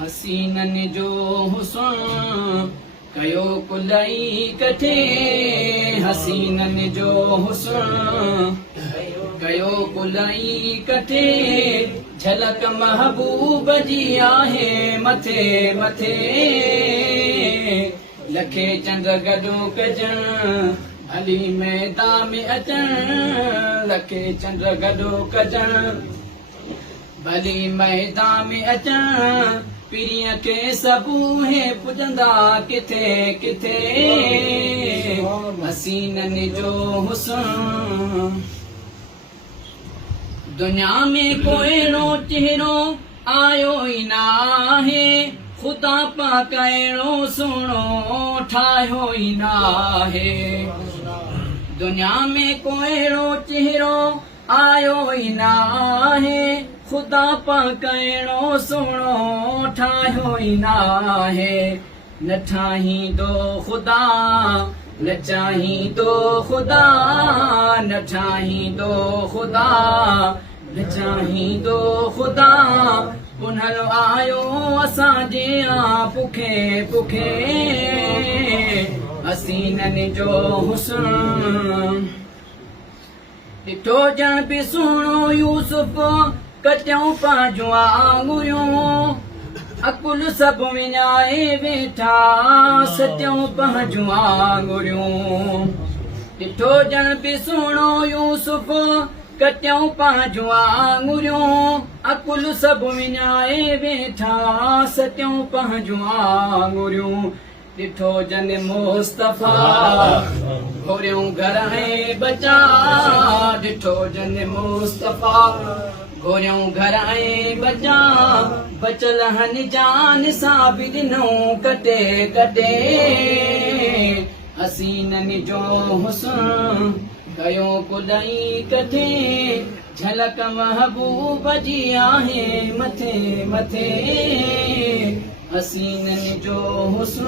हसीनन जो हुस्न कयो कुलई कठे हसीनन जो हुस्न कयो कुलई कठे झलक महबूब जी आहे मथे मथे लखे चंद्र गॾो कजण भली मैदान में अचण लखे चंद्र गॾो कजण भली मैदान में अचण पीरीअ खे सभु हे पुॼंदा किथे किथे हसीननि जो हुस्न दुनिया में कोयड़ो चेहरो आयो ई नाहे ख़ुदा पाक अहिड़ो सुहिणो ठाहियो ई नाहे दुनिया में कोयड़ो चेहरो आयो ई नाहे ख़ुदा पाक अहिड़ो सुहिणो ठाहियो ई नाहे न ठाहींदो ख़ुदा न चाहींदो ख़ुदा न ठाहींदो ख़ुदा न चाहींदो ख़ुदा पुनल आयो असांजे पुखे पुखे हसीननि जो हुस्न ॾिठो ॼण बि सुहिणो यूसुफ कटियूं पंहिंजूं आङुरियूं अकुल सभु विञाए वेठा सटियूं पंहिंजूं आङुरियूं ॾिठो ॼण बि सुहिणो यूसुफ कटियूं पंहिंजूं आङुरियूं अकुल सभु विञाए वेठा सटियूं पंहिंजूं आङुरियूं ॾिठो जन मुस्तफ़ा घोरियूं घर ऐं बचा ॾिठो जन मुस्तफ़ा घोरियूं घर ऐं बचा बचल हन जान सां बि ॾिनो कटे कटे हसीननि जो हुस्न कयो कुलई कठे झलक महबूब जी आहे मथे मथे हसीननि जो हुस्न